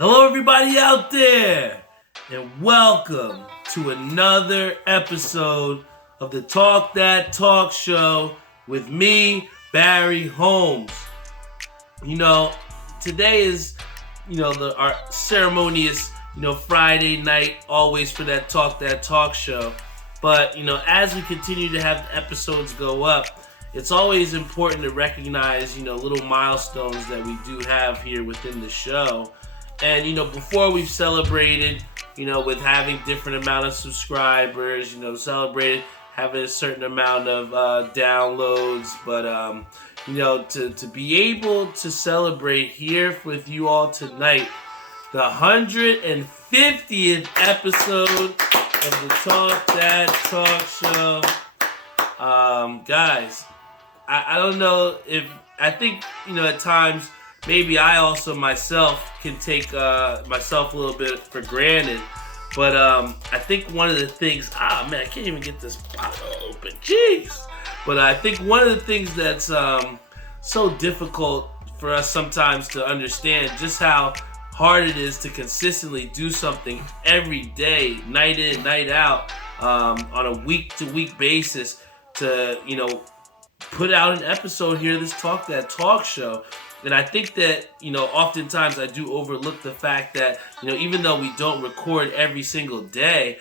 Hello, everybody out there, and welcome to another episode of the Talk That Talk Show with me, Barry Holmes. Today is, our ceremonious, Friday night, always for that Talk Show. But, as we continue to have episodes go up, it's always important to recognize, little milestones that we do have here within the show. And, before we've celebrated, with having different amount of subscribers, celebrated having a certain amount of downloads. But, to be able to celebrate here with you all tonight, the 150th episode of the Talk That Talk Show. Guys, I don't know if, I think, at times, maybe I also myself can take myself a little bit for granted. But I think one of the things, I can't even get this bottle open. Jeez. But I think one of the things that's so difficult for us sometimes to understand just how hard it is to consistently do something every day, night in, night out, on a week-to-week basis to, put out an episode here, this Talk That Talk Show. And I think that, oftentimes I do overlook the fact that, even though we don't record every single day,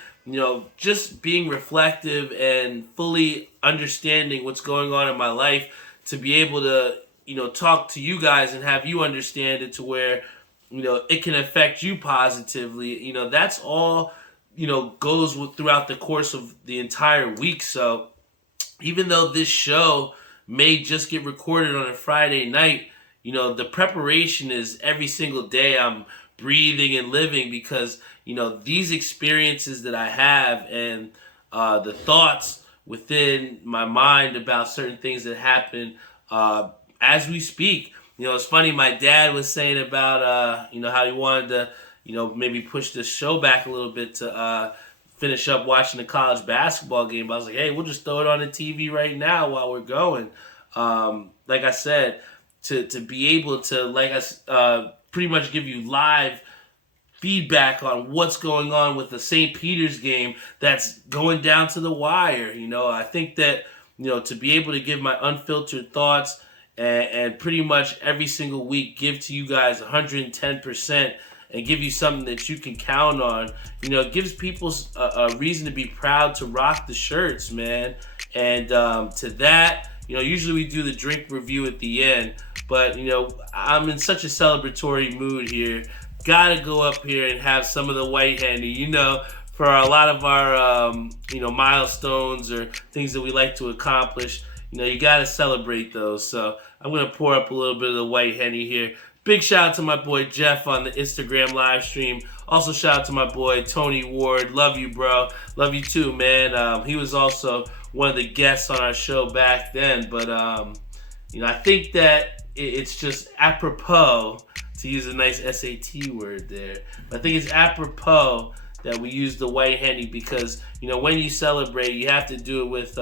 just being reflective and fully understanding what's going on in my life to be able to, talk to you guys and have you understand it to where, it can affect you positively. That's all, goes throughout the course of the entire week. So even though this show may just get recorded on a Friday night, the preparation is every single day I'm breathing and living because, these experiences that I have and the thoughts within my mind about certain things that happen as we speak. It's funny, my dad was saying about, how he wanted to, maybe push the show back a little bit to finish up watching the college basketball game. But I was like, hey, we'll just throw it on the TV right now while we're going. Like I said, to be able to, pretty much give you live feedback on what's going on with the St. Peter's game that's going down to the wire. I think that, to be able to give my unfiltered thoughts and pretty much every single week give to you guys 110% and give you something that you can count on, it gives people a reason to be proud to rock the shirts, man. And to that, usually we do the drink review at the end, but, I'm in such a celebratory mood here. Gotta go up here and have some of the white handy, for a lot of our, milestones or things that we like to accomplish. You gotta celebrate those. So I'm gonna pour up a little bit of the white henny here. Big shout out to my boy Jeff on the Instagram live stream. Also shout out to my boy Tony Ward. Love you, bro. Love you too, man. He was also one of the guests on our show back then. But, I think that it's just apropos, to use a nice SAT word there. But I think it's apropos that we use the white henny because, when you celebrate, you have to do it with,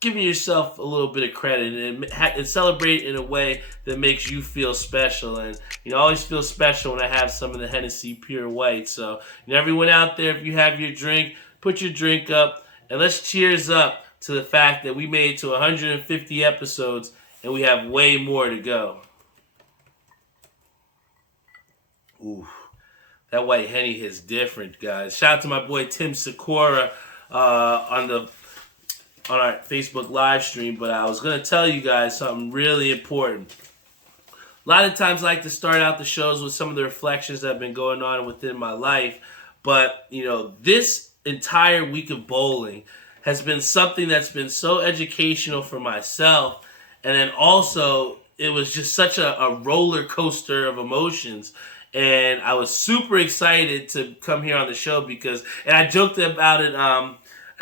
giving yourself a little bit of credit and celebrate in a way that makes you feel special. And, I always feel special when I have some of the Hennessy Pure White. So, everyone out there, if you have your drink, put your drink up and let's cheers up to the fact that we made it to 150 episodes and we have way more to go. Ooh, that white henny is different, guys. Shout out to my boy Tim Sakura on our Facebook live stream, but I was going to tell you guys something really important. A lot of times I like to start out the shows with some of the reflections that have been going on within my life, but, this entire week of bowling has been something that's been so educational for myself, and then also it was just such a roller coaster of emotions. And I was super excited to come here on the show because, and I joked about it, I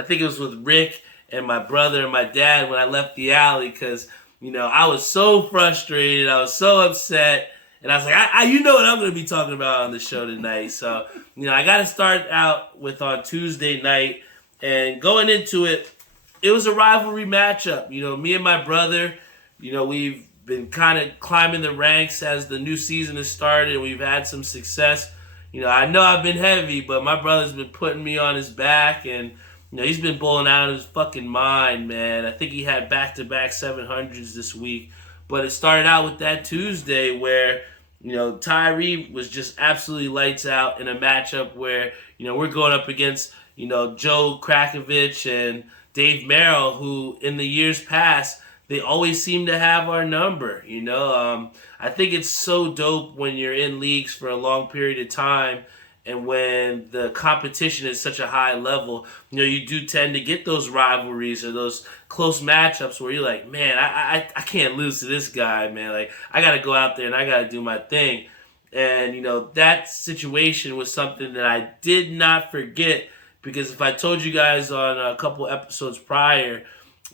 think it was with Rick and my brother and my dad when I left the alley because, I was so frustrated. I was so upset. And I was like, I what I'm going to be talking about on the show tonight. So, I got to start out with on Tuesday night. And going into it, it was a rivalry matchup. Me and my brother, we've been kind of climbing the ranks as the new season has started, and we've had some success. I know I've been heavy, but my brother's been putting me on his back, and he's been bowling out of his fucking mind, man. I think he had back-to-back 700s this week, but it started out with that Tuesday where Tyree was just absolutely lights out in a matchup where we're going up against Joe Krakovich and Dave Merrill, who in the years past they always seem to have our number. I think it's so dope when you're in leagues for a long period of time, and when the competition is such a high level, you do tend to get those rivalries or those close matchups where you're like, man, I can't lose to this guy, man. Like, I got to go out there and I got to do my thing. And, that situation was something that I did not forget, because if I told you guys on a couple episodes prior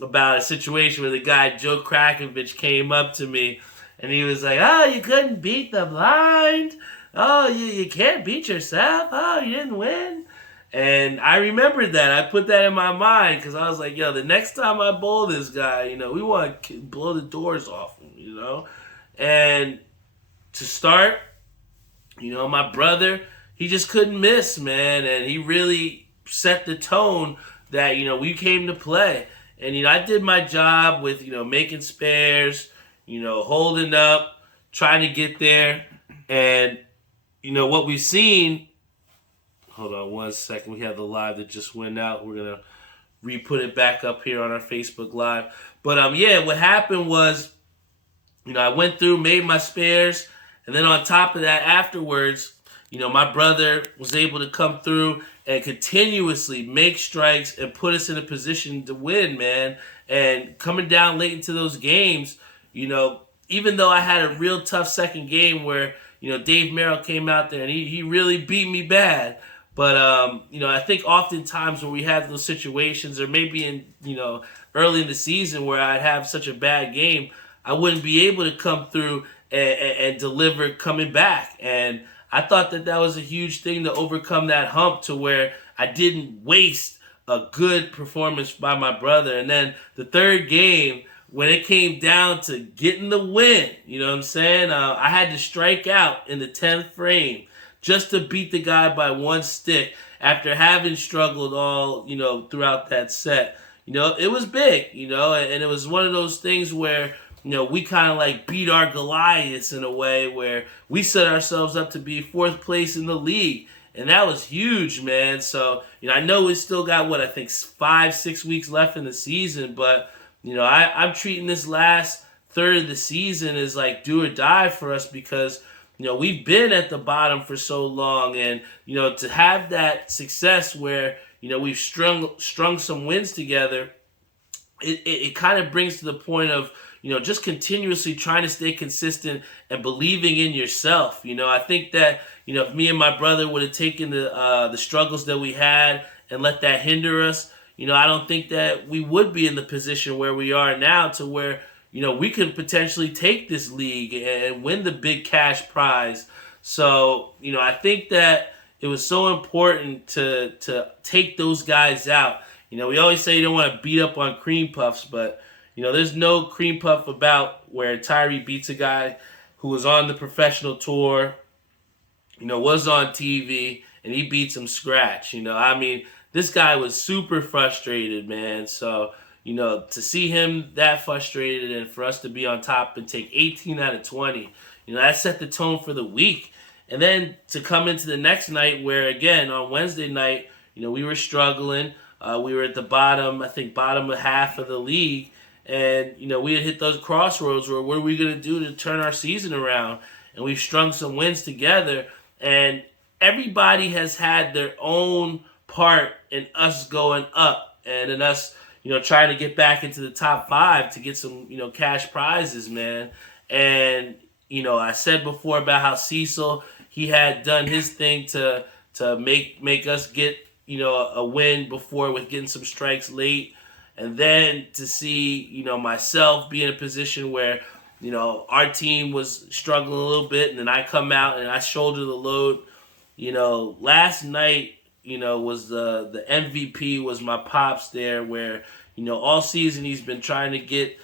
about a situation where the guy Joe Krakovich came up to me and he was like, oh, you couldn't beat the blind? Oh, you can't beat yourself? Oh, you didn't win? And I remembered that. I put that in my mind because I was like, the next time I bowl this guy, we want to blow the doors off him, And to start, my brother, he just couldn't miss, man. And he really set the tone that, we came to play. And, I did my job with, making spares, holding up, trying to get there. And, what we've seen, hold on one second. We have the live that just went out. We're going to re-put it back up here on our Facebook Live. But, what happened was, I went through, made my spares. And then on top of that, afterwards, my brother was able to come through and continuously make strikes and put us in a position to win, man. And coming down late into those games, even though I had a real tough second game where, Dave Merrill came out there and he really beat me bad. But, I think oftentimes when we have those situations, or maybe in, early in the season where I'd have such a bad game, I wouldn't be able to come through and deliver coming back. And I thought that was a huge thing to overcome that hump, to where I didn't waste a good performance by my brother. And then the third game, when it came down to getting the win, you know what I'm saying? I had to strike out in the 10th frame just to beat the guy by one stick after having struggled all, throughout that set. It was big, and it was one of those things where, we kind of like beat our Goliaths in a way where we set ourselves up to be 4th place in the league. And that was huge, man. So, I know we still got, 5-6 weeks left in the season, but, I'm treating this last third of the season as like do or die for us, because, we've been at the bottom for so long. And, to have that success where, we've strung some wins together, it kind of brings to the point of, just continuously trying to stay consistent and believing in yourself. I think that, if me and my brother would have taken the struggles that we had and let that hinder us, I don't think that we would be in the position where we are now, to where, we could potentially take this league and win the big cash prize. So, I think that it was so important to take those guys out. We always say you don't want to beat up on cream puffs, but there's no cream puff about where Tyree beats a guy who was on the professional tour, was on TV, and he beats him scratch. This guy was super frustrated, man. So, to see him that frustrated and for us to be on top and take 18 out of 20, that set the tone for the week. And then to come into the next night where, again, on Wednesday night, we were struggling. We were at the bottom of half of the league. And, we had hit those crossroads where what are we going to do to turn our season around? And we've strung some wins together. And everybody has had their own part in us going up and in us, trying to get back into the top 5 to get some, cash prizes, man. And, I said before about how Cecil, he had done his thing to make us get, a win before with getting some strikes late. And then to see, myself be in a position where, our team was struggling a little bit, and then I come out and I shoulder the load. Last night, was the MVP was my pops there, where, all season he's been trying to get,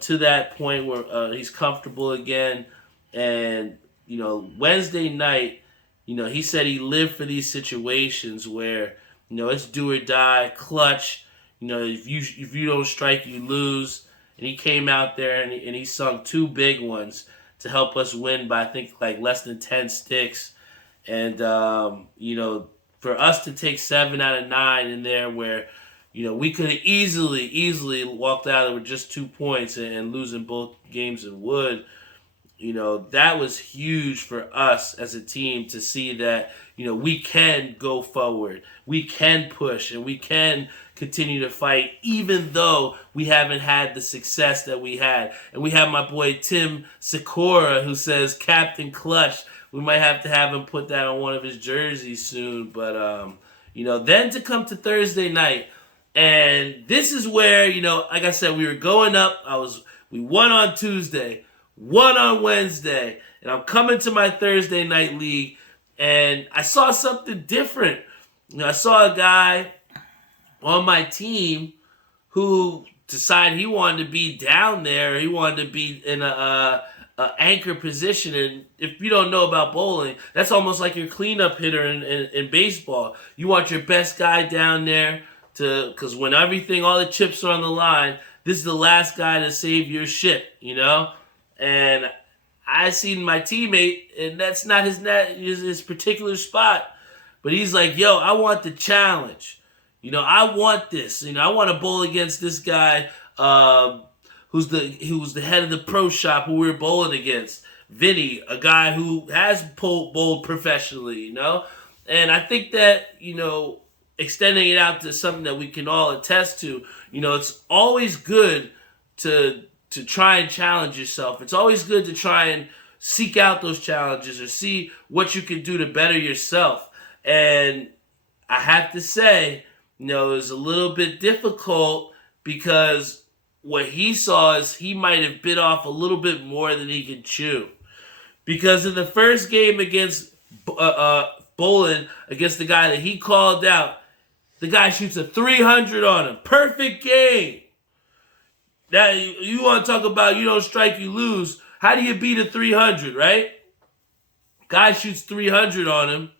to that point where he's comfortable again. And, Wednesday night, he said he lived for these situations where, it's do or die, clutch. If you don't strike, you lose. And he came out there and he sung 2 big ones to help us win by, I think, like less than 10 sticks. And, for us to take 7 out of 9 in there where, we could have easily walked out with just 2 points and losing both games in Wood. That was huge for us as a team to see that, we can go forward. We can push and we can continue to fight even though we haven't had the success that we had. And we have my boy Tim Sikora who says Captain Clutch. We might have to have him put that on one of his jerseys soon. But, then to come to Thursday night. And this is where, like I said, we were going up. We won on Tuesday, won on Wednesday, and I'm coming to my Thursday night league, and I saw something different. I saw a guy on my team who decided he wanted to be down there. He wanted to be in a anchor position. And if you don't know about bowling, that's almost like your cleanup hitter in baseball. You want your best guy down there because when all the chips are on the line, this is the last guy to save your shit, And I seen my teammate, and that's not his particular spot, but he's like, yo, I want the challenge. I want this. I want to bowl against this guy who's the head of the pro shop who we were bowling against. Vinny, a guy who has bowled professionally, And I think that, extending it out to something that we can all attest to, it's always good to try and challenge yourself. It's always good to try and seek out those challenges or see what you can do to better yourself. And I have to say, it was a little bit difficult because what he saw is he might have bit off a little bit more than he could chew. Because in the first game against bowling, against the guy that he called out, the guy shoots a 300 on him. Perfect game. Now, you want to talk about you don't strike, you lose. How do you beat a 300, right? Guy shoots 300 on him.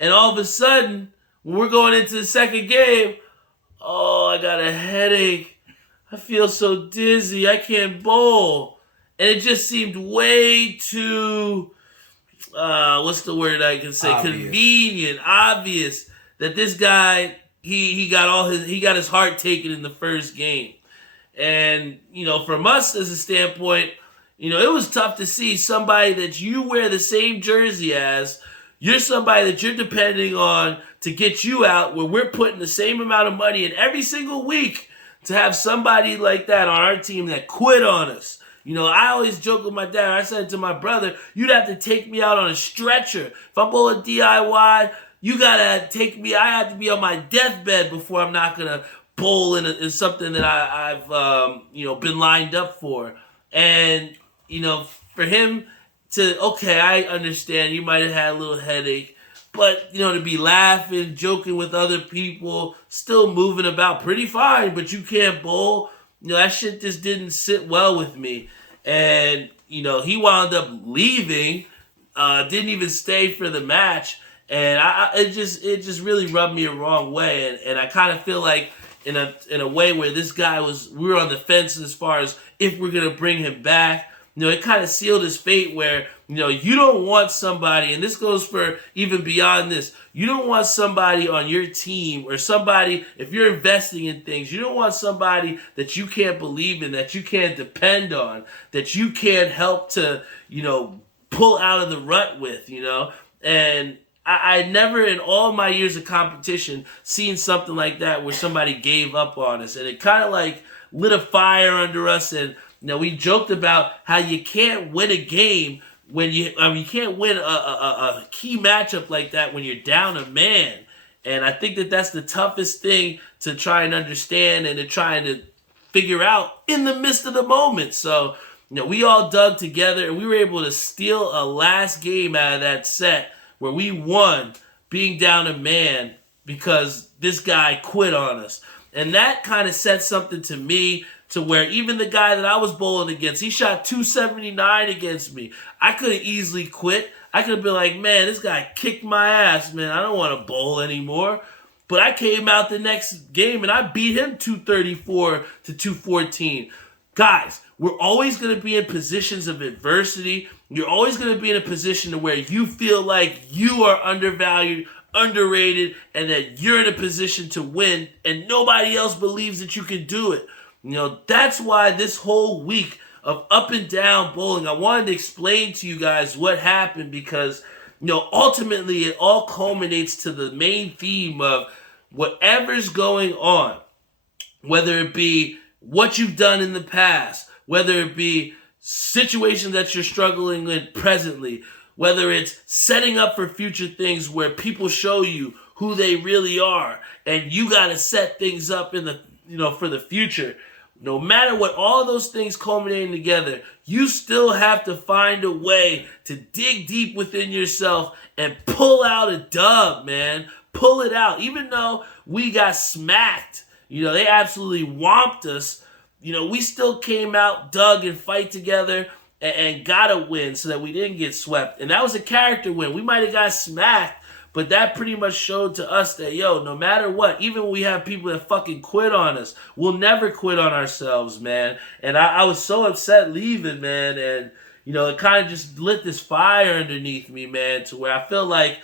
And all of a sudden, when we're going into the second game, I got a headache. I feel so dizzy. I can't bowl. And it just seemed way too, what's the word I can say? Obvious. Convenient, obvious that this guy, he got his heart taken in the first game. And, from us as a standpoint, it was tough to see somebody that you wear the same jersey as. You're somebody that you're depending on to get you out, where we're putting the same amount of money in every single week to have somebody like that on our team that quit on us. I always joke with my dad. I said to my brother, you'd have to take me out on a stretcher. If I'm bowling DIY, you got to take me. I have to be on my deathbed before I'm not going to bowl in something that I've been lined up for. And, for him I understand you might have had a little headache, but, to be laughing, joking with other people, still moving about pretty fine, but you can't bowl. That shit just didn't sit well with me. And, he wound up leaving, didn't even stay for the match. And it just really rubbed me a wrong way. And I kind of feel like in a way where this guy we were on the fence as far as if we're going to bring him back. It kind of sealed his fate where, you don't want somebody, and this goes for even beyond this, you don't want somebody on your team or somebody, if you're investing in things, you don't want somebody that you can't believe in, that you can't depend on, that you can't help to, pull out of the rut with, And I never in all my years of competition seen something like that where somebody gave up on us. And it kind of like lit a fire under us. And we joked about how you can't win a game when you can't win a key matchup like that when you're down a man. And I think that that's the toughest thing to try and understand and to try and figure out in the midst of the moment. So, we all dug together and we were able to steal a last game out of that set where we won being down a man because this guy quit on us. And that kind of said something to me, to where even the guy that I was bowling against, he shot 279 against me. I could have easily quit. I could have been like, man, this guy kicked my ass, man. I don't want to bowl anymore. But I came out the next game and I beat him 234 to 214. Guys, we're always going to be in positions of adversity. You're always going to be in a position to where you feel like you are undervalued, underrated, and that you're in a position to win and nobody else believes that you can do it. That's why this whole week of up and down bowling, I wanted to explain to you guys what happened because, ultimately it all culminates to the main theme of whatever's going on, whether it be what you've done in the past, whether it be situations that you're struggling with presently, whether it's setting up for future things where people show you who they really are and you got to set things up in the for the future. No matter what, all those things culminating together, you still have to find a way to dig deep within yourself and pull out a dub, man. Pull it out. Even though we got smacked, they absolutely whomped us, we still came out, dug, and fight together and got a win so that we didn't get swept. And that was a character win. We might have got smacked, but that pretty much showed to us that, no matter what, even when we have people that fucking quit on us, we'll never quit on ourselves, man. And I was so upset leaving, man. And, it kind of just lit this fire underneath me, man, to where I feel like,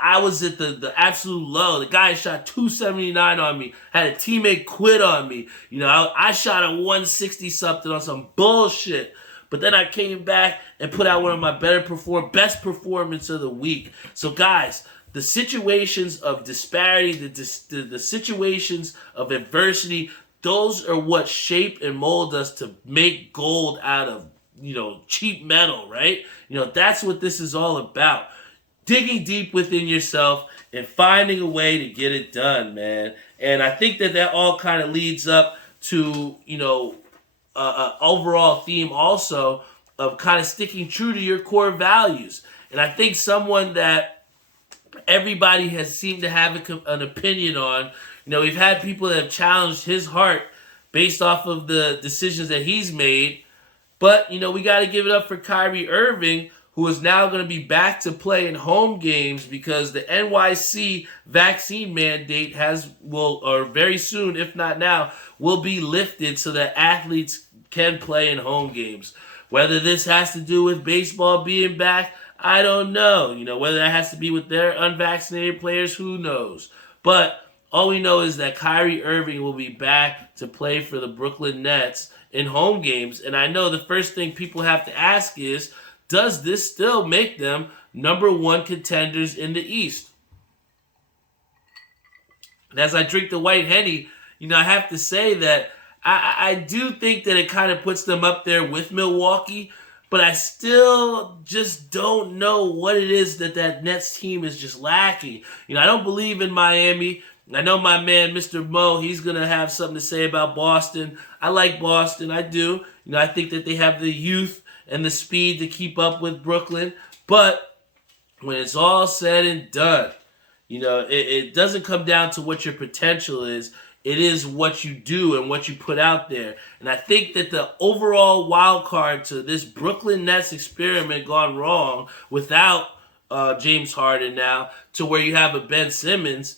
I was at the absolute low. The guy shot 279 on me. Had a teammate quit on me. I shot a 160 something on some bullshit. But then I came back and put out one of my best performance of the week. So guys, the situations of disparity, the situations of adversity, those are what shape and mold us to make gold out of, cheap metal, right? That's what this is all about. Digging deep within yourself and finding a way to get it done, man. And I think that all kind of leads up to, overall theme also of kind of sticking true to your core values. And I think someone that everybody has seemed to have an opinion on, we've had people that have challenged his heart based off of the decisions that he's made. But, we got to give it up for Kyrie Irving, who is now going to be back to play in home games because the NYC vaccine mandate or very soon, if not now, will be lifted so that athletes can play in home games. Whether this has to do with baseball being back, I don't know. Whether that has to be with their unvaccinated players, who knows? But all we know is that Kyrie Irving will be back to play for the Brooklyn Nets in home games. And I know the first thing people have to ask is, does this still make them number one contenders in the East? And as I drink the white Henny, I have to say that I do think that it kind of puts them up there with Milwaukee, but I still just don't know what it is that Nets team is just lacking. I don't believe in Miami. I know my man, Mr. Mo, he's going to have something to say about Boston. I like Boston. I do. I think that they have the youth and the speed to keep up with Brooklyn. But when it's all said and done, it doesn't come down to what your potential is. It is what you do and what you put out there. And I think that the overall wild card to this Brooklyn Nets experiment gone wrong without James Harden now, to where you have a Ben Simmons,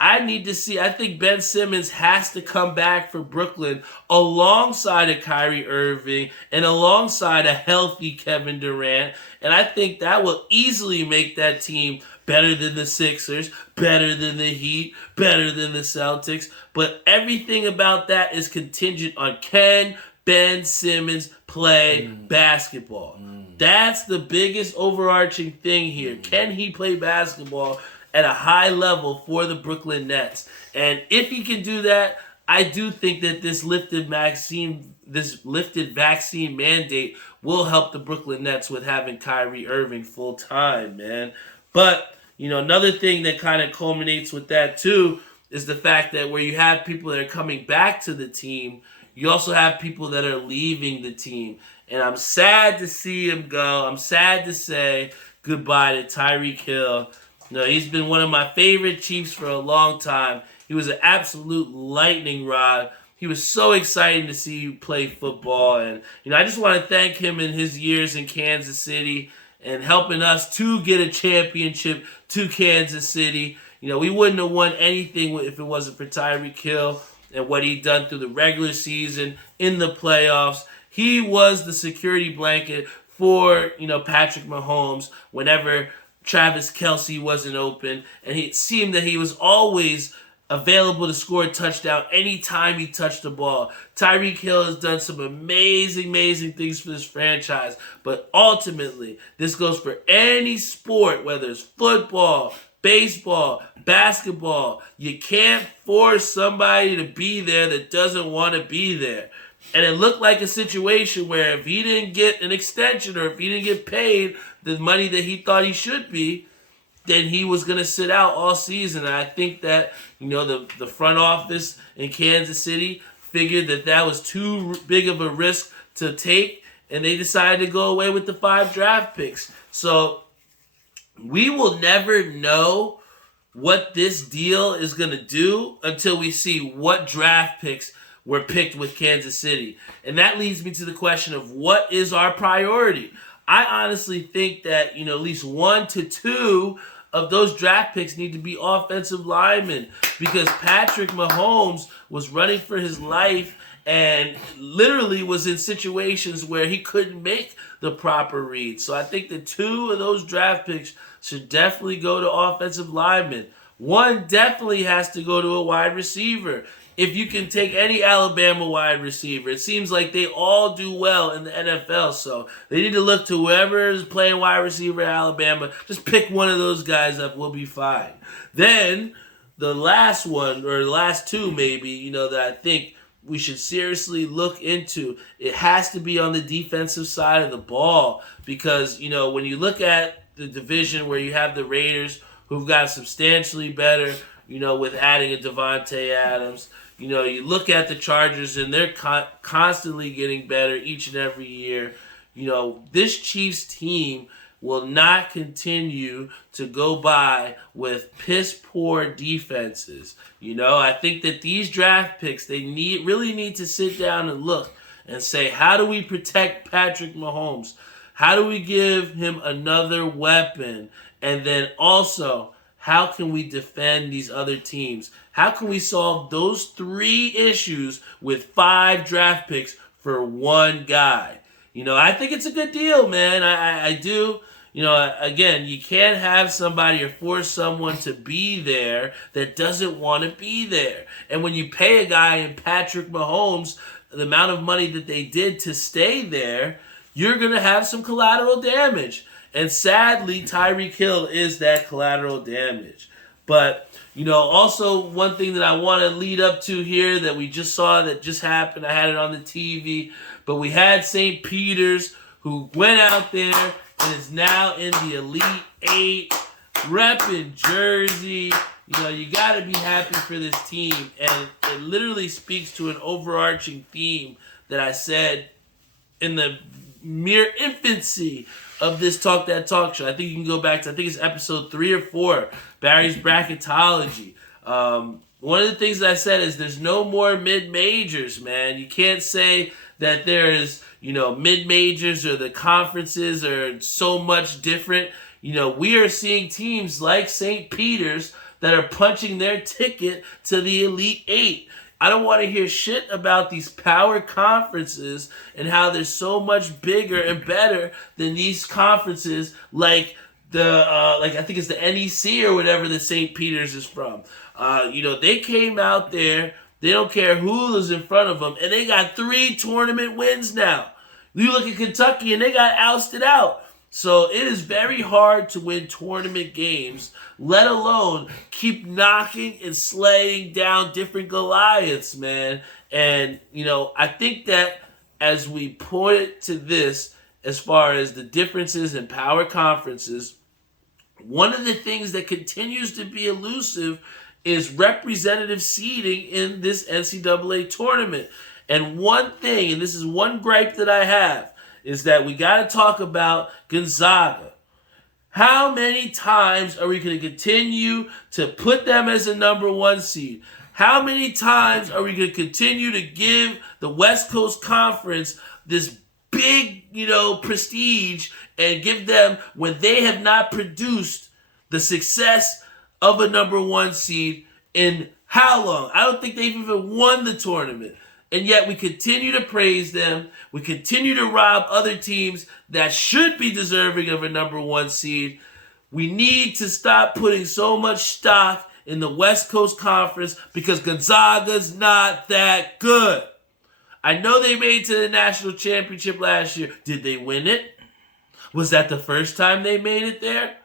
I think Ben Simmons has to come back for Brooklyn alongside a Kyrie Irving and alongside a healthy Kevin Durant. And I think that will easily make that team better than the Sixers, better than the Heat, better than the Celtics. But everything about that is contingent on can Ben Simmons play basketball. That's the biggest overarching thing here. Can he play basketball at a high level for the Brooklyn Nets? And if he can do that, I do think that this lifted vaccine mandate will help the Brooklyn Nets with having Kyrie Irving full time, man. But, another thing that kind of culminates with that too is the fact that where you have people that are coming back to the team, you also have people that are leaving the team. And I'm sad to see him go. I'm sad to say goodbye to Tyreek Hill. He's been one of my favorite Chiefs for a long time. He was an absolute lightning rod he was so exciting to see you play football. And, I just want to thank him in his years in Kansas City and helping us to get a championship to Kansas City. We wouldn't have won anything if it wasn't for Tyreek Hill and what he'd done through the regular season, in the playoffs. He was the security blanket for, Patrick Mahomes whenever Travis Kelce wasn't open. And it seemed that he was always available to score a touchdown anytime he touched the ball. Tyreek Hill has done some amazing, amazing things for this franchise. But ultimately, this goes for any sport, whether it's football, baseball, basketball. You can't force somebody to be there that doesn't want to be there. And it looked like a situation where if he didn't get an extension or if he didn't get paid the money that he thought he should be, then he was going to sit out all season. And I think that, the front office in Kansas City figured that was too big of a risk to take, and they decided to go away with the 5 draft picks. So we will never know what this deal is going to do until we see what draft picks were picked with Kansas City. And that leads me to the question of what is our priority? I honestly think that, at least 1 to 2 of those draft picks need to be offensive linemen, because Patrick Mahomes was running for his life and literally was in situations where he couldn't make the proper read. So I think that 2 of those draft picks should definitely go to offensive linemen. 1 definitely has to go to a wide receiver. If you can take any Alabama wide receiver, it seems like they all do well in the NFL. So they need to look to whoever is playing wide receiver at Alabama. Just pick one of those guys up. We'll be fine. Then the last one, or the last 2 maybe, that I think we should seriously look into, it has to be on the defensive side of the ball. Because, when you look at the division where you have the Raiders, who've got substantially better, with adding a Devontae Adams. You look at the Chargers, and they're constantly getting better each and every year. This Chiefs team will not continue to go by with piss-poor defenses. I think that these draft picks, they really need to sit down and look and say, how do we protect Patrick Mahomes? How do we give him another weapon? And then also, how can we defend these other teams? How can we solve those 3 issues with 5 draft picks for 1 guy? I think it's a good deal, man. I do. Again, you can't have somebody or force someone to be there that doesn't want to be there. And when you pay a guy in Patrick Mahomes the amount of money that they did to stay there, you're going to have some collateral damage. And sadly, Tyreek Hill is that collateral damage. But, also one thing that I want to lead up to here that we just saw that just happened, I had it on the TV, but we had St. Peter's, who went out there and is now in the Elite 8, repping Jersey. You got to be happy for this team. And it literally speaks to an overarching theme that I said in the mere infancy of this Talk That Talk show. I think you can go back to, I think it's episode 3 or 4, Barry's Bracketology. One of the things that I said is there's no more mid-majors, man. You can't say that there is, mid-majors or the conferences are so much different. We are seeing teams like St. Peter's that are punching their ticket to the Elite 8. I don't want to hear shit about these power conferences and how they're so much bigger and better than these conferences like I think it's the NEC or whatever that St. Peter's is from. They came out there. They don't care who is in front of them, and they got 3 tournament wins now. You look at Kentucky, and they got ousted out. So it is very hard to win tournament games, let alone keep knocking and slaying down different Goliaths, man. And, I think that as we point to this, as far as the differences in power conferences, one of the things that continues to be elusive is representative seeding in this NCAA tournament. And one thing, and this is one gripe that I have, is that we got to talk about Gonzaga. How many times are we going to continue to put them as a number 1 seed? How many times are we going to continue to give the West Coast Conference this big, prestige and give them when they have not produced the success of a number one seed in how long? I don't think they've even won the tournament. And yet we continue to praise them. We continue to rob other teams that should be deserving of a number one seed. We need to stop putting so much stock in the West Coast Conference because Gonzaga's not that good. I know they made it to the national championship last year. Did they win it? Was that the first time they made it there?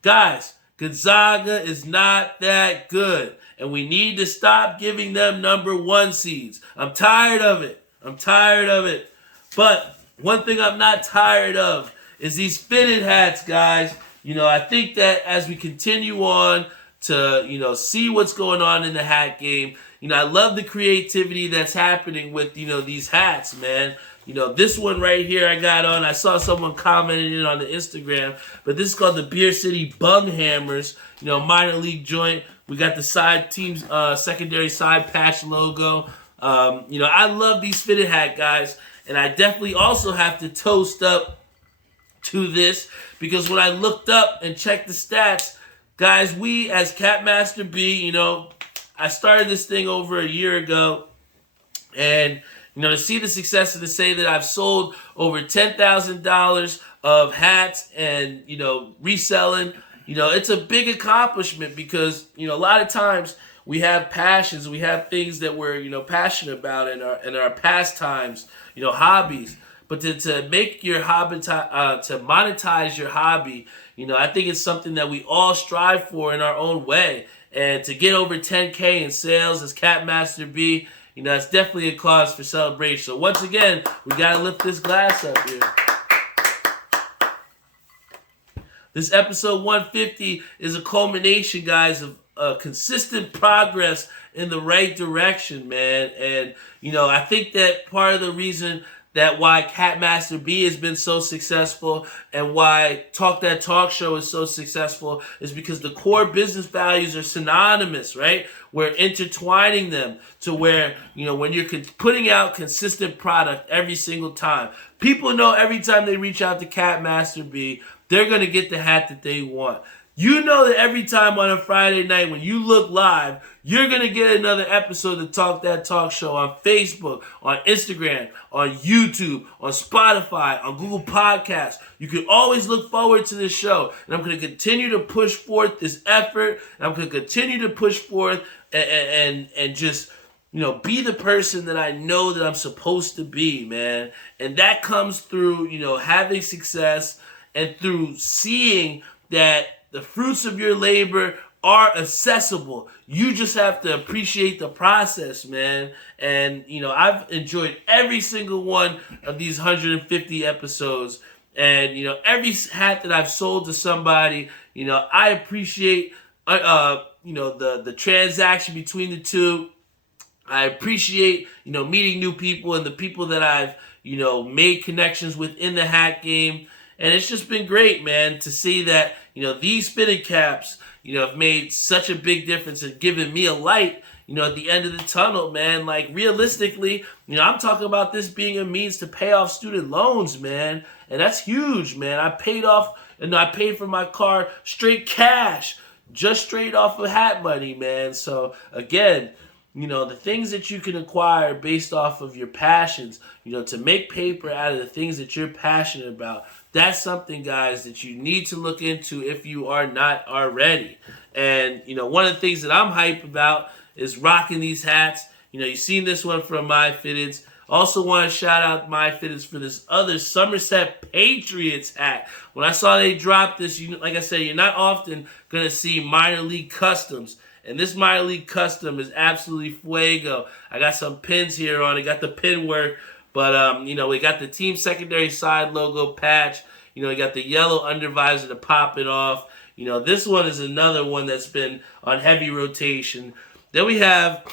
Guys, Gonzaga is not that good. And we need to stop giving them number one seeds. I'm tired of it. But one thing I'm not tired of is these fitted hats, guys. I think that as we continue on to, see what's going on in the hat game, I love the creativity that's happening with, these hats, man. This one right here I got on, I saw someone commenting it on the Instagram, but this is called the Beer City Bung Hammers, minor league joint. We got the side team's secondary side patch logo. I love these fitted hat guys, and I definitely also have to toast up to this because when I looked up and checked the stats, guys, we as CapmasterB, I started this thing over a year ago, and to see the success and to say that I've sold over $10,000 of hats and reselling, it's a big accomplishment because a lot of times we have passions, we have things that we're passionate about in our pastimes, hobbies. But to make your hobby to monetize your hobby, I think it's something that we all strive for in our own way. And to get over 10K in sales as CapmasterB, it's definitely a cause for celebration. So once again, we got to lift this glass up here. This episode 150 is a culmination, guys, of consistent progress in the right direction, man. And, I think that part of the reason that why CapmasterB has been so successful and why Talk That Talk Show is so successful is because the core business values are synonymous, right? We're intertwining them to where, when you're putting out consistent product every single time, people know every time they reach out to CapmasterB, they're going to get the hat that they want. You know that every time on a Friday night when you look live, you're going to get another episode of Talk That Talk Show on Facebook, on Instagram, on YouTube, on Spotify, on Google Podcasts. You can always look forward to this show. And I'm going to continue to push forth this effort. And I'm going to continue to push forth and just, be the person that I know that I'm supposed to be, man. And that comes through, having success and through seeing that the fruits of your labor are accessible. You just have to appreciate the process, man. And, I've enjoyed every single one of these 150 episodes. And, every hat that I've sold to somebody, I appreciate, the transaction between the two. I appreciate, meeting new people and the people that I've, made connections with in the hat game. And it's just been great, man, to see that, these fitted caps, have made such a big difference and given me a light, at the end of the tunnel, man. Like, realistically, I'm talking about this being a means to pay off student loans, man. And that's huge, man. I paid for my car straight cash, just straight off of hat money, man. So, again, the things that you can acquire based off of your passions, to make paper out of the things that you're passionate about, that's something, guys, that you need to look into if you are not already. And, one of the things that I'm hype about is rocking these hats. You've seen this one from My Fitteds. Also want to shout out My Fitteds for this other Somerset Patriots hat. When I saw they dropped this, like I said, you're not often going to see minor league customs. And this minor league custom is absolutely fuego. I got some pins here on it. Got the pin work. But, we got the team secondary side logo patch. We got the yellow undervisor to pop it off. This one is another one that's been on heavy rotation. Then we have,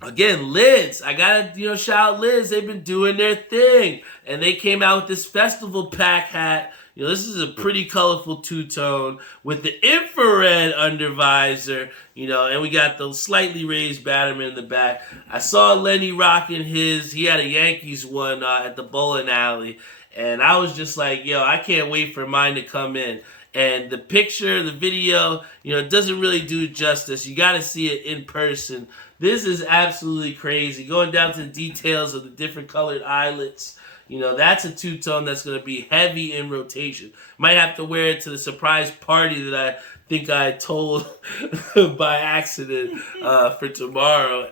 again, Lids. I got to, shout out Lids. They've been doing their thing. And they came out with this festival pack hat, This is a pretty colorful two-tone with the infrared undervisor, and we got the slightly raised Batterman in the back. I saw Lenny rocking his. He had a Yankees one at the bowling alley, and I was just like, I can't wait for mine to come in. And the picture, the video, it doesn't really do justice. You got to see it in person. This is absolutely crazy. Going down to the details of the different colored eyelets. That's a two-tone that's going to be heavy in rotation. Might have to wear it to the surprise party that I think I told by accident for tomorrow.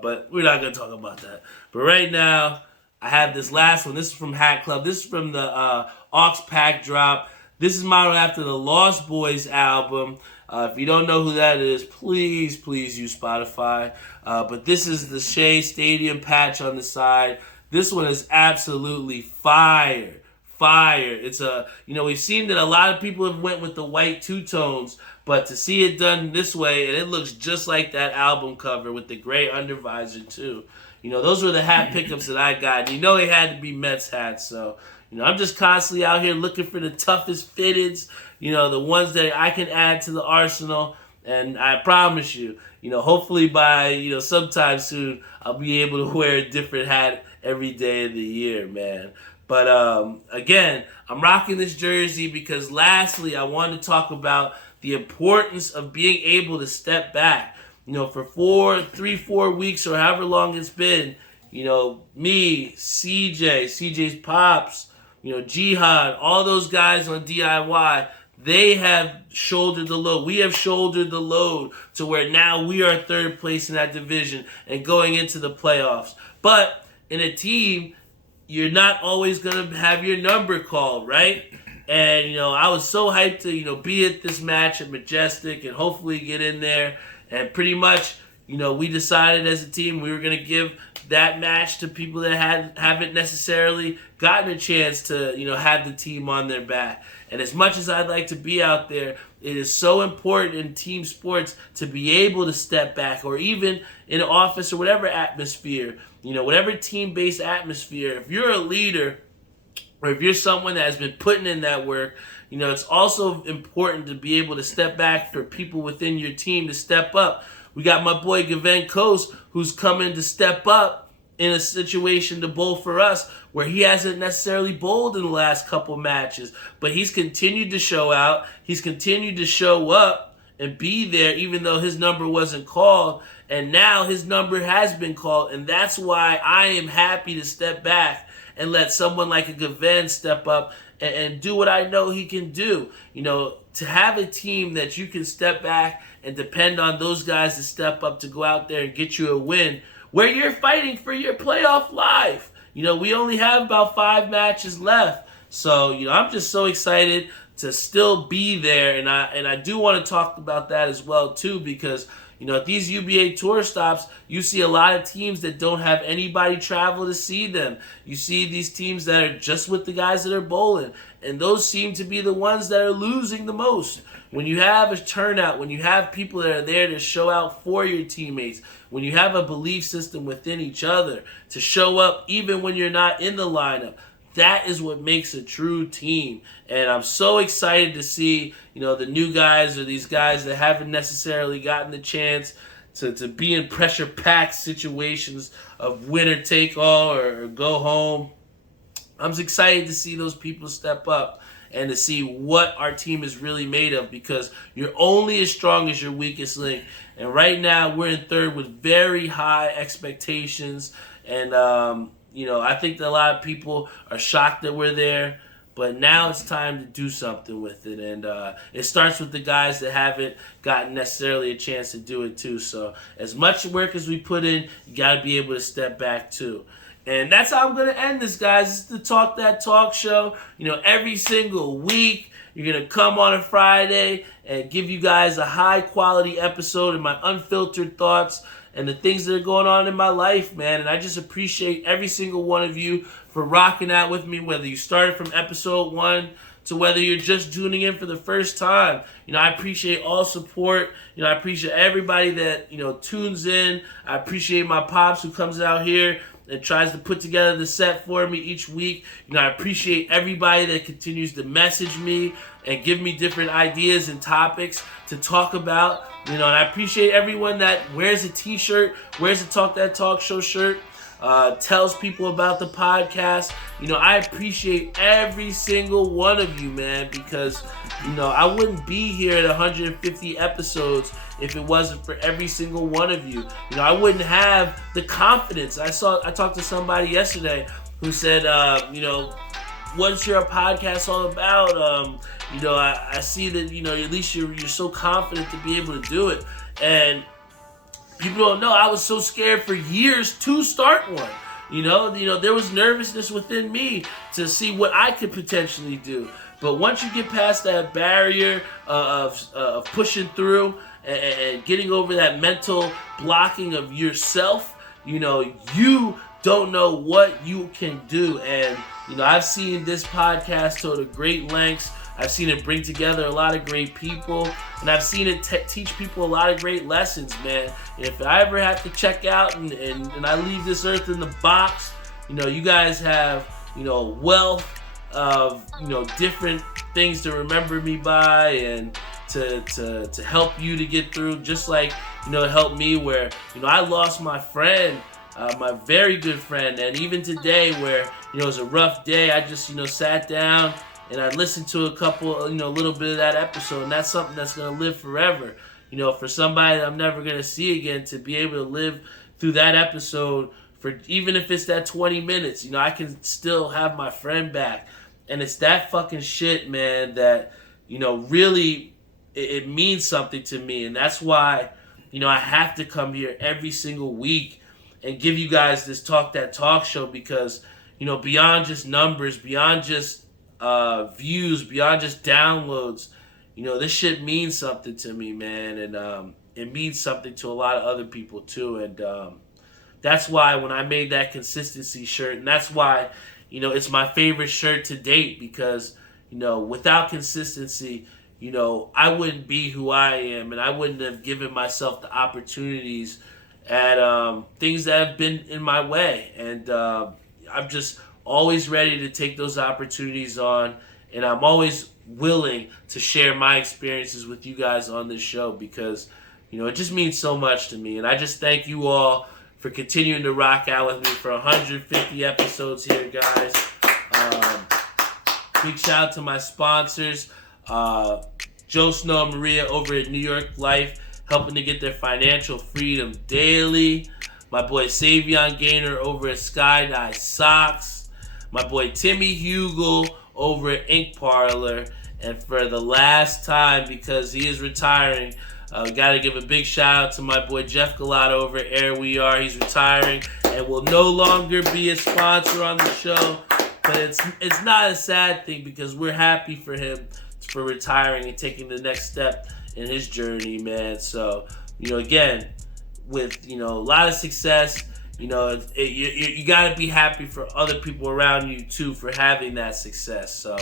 But we're not going to talk about that. But right now, I have this last one. This is from Hat Club. This is from the Aux Pack drop. This is modeled after the Lost Boys album. If you don't know who that is, please use Spotify. But this is the Shea Stadium patch on the side. This one is absolutely fire. It's we've seen that a lot of people have went with the white two-tones, but to see it done this way, and it looks just like that album cover with the gray undervisor too. Those were the hat pickups that I got. And they had to be Mets hats, so I'm just constantly out here looking for the toughest fitteds, the ones that I can add to the arsenal. And I promise you, hopefully by, sometime soon, I'll be able to wear a different hat every day of the year, man. But again, I'm rocking this jersey because lastly, I want to talk about the importance of being able to step back. For 4 weeks or however long it's been, me, CJ's pops, Jihad, all those guys on DIY, they have shouldered the load. We have shouldered the load to where now we are third place in that division and going into the playoffs. But in a team, you're not always going to have your number called, right? And, I was so hyped to, be at this match at Majestic and hopefully get in there. And pretty much, we decided as a team we were going to give that match to people that haven't necessarily gotten a chance to, have the team on their back. And as much as I'd like to be out there, it is so important in team sports to be able to step back, or even in an office or whatever atmosphere, whatever team-based atmosphere. If you're a leader or if you're someone that has been putting in that work, it's also important to be able to step back for people within your team to step up. We got my boy Gaven Coast, who's coming to step up in a situation to bowl for us where he hasn't necessarily bowled in the last couple matches, but he's continued to show out. He's continued to show up and be there even though his number wasn't called, and now his number has been called, and that's why I am happy to step back and let someone like a Gaven step up and do what I know he can do. To have a team that you can step back and depend on those guys to step up to go out there and get you a win where you're fighting for your playoff life. We only have about 5 matches left. So, I'm just so excited to still be there. And I do want to talk about that as well, too, because, at these UBA tour stops, you see a lot of teams that don't have anybody travel to see them. You see these teams that are just with the guys that are bowling. And those seem to be the ones that are losing the most. When you have a turnout, when you have people that are there to show out for your teammates, when you have a belief system within each other to show up even when you're not in the lineup, that is what makes a true team. And I'm so excited to see, the new guys or these guys that haven't necessarily gotten the chance to be in pressure-packed situations of winner take all or go home. I'm excited to see those people step up and to see what our team is really made of, because you're only as strong as your weakest link. And right now we're in third with very high expectations. And, I think that a lot of people are shocked that we're there. But now it's time to do something with it. And it starts with the guys that haven't gotten necessarily a chance to do it too. So as much work as we put in, you got to be able to step back too. And that's how I'm going to end this, guys. This is the Talk That Talk show. Every single week, you're going to come on a Friday and give you guys a high-quality episode of my unfiltered thoughts and the things that are going on in my life, man. And I just appreciate every single one of you for rocking out with me, whether you started from episode 1 to whether you're just tuning in for the first time. I appreciate all support. I appreciate everybody that, tunes in. I appreciate my pops who comes out here and tries to put together the set for me each week. I appreciate everybody that continues to message me and give me different ideas and topics to talk about. And I appreciate everyone that wears a t-shirt, wears a Talk That Talk Show shirt, tells people about the podcast. I appreciate every single one of you, man, because, I wouldn't be here at 150 episodes if it wasn't for every single one of you. I wouldn't have the confidence. I talked to somebody yesterday who said, what's your podcast all about? I see that, at least you're so confident to be able to do it. And people don't know, I was so scared for years to start one. There was nervousness within me to see what I could potentially do. But once you get past that barrier of pushing through and getting over that mental blocking of yourself, you don't know what you can do. And, I've seen this podcast go to great lengths. I've seen it bring together a lot of great people, and I've seen it teach people a lot of great lessons, man. And if I ever have to check out and I leave this earth in the box, you guys have, wealth of, different things to remember me by and to help you to get through, just like, it helped me where, I lost my friend, my very good friend, and even today where, it was a rough day, I just, sat down and I listened to a couple, a little bit of that episode, and that's something that's going to live forever. For somebody that I'm never going to see again, to be able to live through that episode for, even if it's that 20 minutes, I can still have my friend back. And it's that fucking shit, man, that, really, it means something to me. And that's why, I have to come here every single week and give you guys this Talk That Talk show because, beyond just numbers, beyond just views, beyond just downloads, this shit means something to me, man, and it means something to a lot of other people too. And that's why when I made that consistency shirt, and that's why it's my favorite shirt to date, because without consistency, I wouldn't be who I am, and I wouldn't have given myself the opportunities at things that have been in my way. And I'm just always ready to take those opportunities on, and I'm always willing to share my experiences with you guys on this show because, it just means so much to me. And I just thank you all for continuing to rock out with me for 150 episodes here, guys. Big shout out to my sponsors, Joe Snow and Maria over at New York Life, helping to get their financial freedom daily. My boy Savion Gaynor over at Skydive Socks. My boy Timmy Hugel over at Ink Parlor. And for the last time, because he is retiring, got to give a big shout out to my boy Jeff Galata over at Air We Are. He's retiring and will no longer be a sponsor on the show. But it's not a sad thing because we're happy for him for retiring and taking the next step in his journey, man. So, again, with, a lot of success, you got to be happy for other people around you, too, for having that success. So,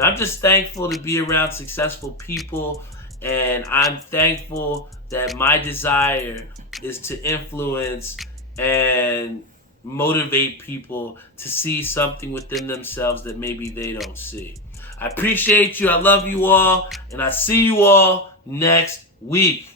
I'm just thankful to be around successful people, and I'm thankful that my desire is to influence and motivate people to see something within themselves that maybe they don't see. I appreciate you. I love you all, and I see you all next week.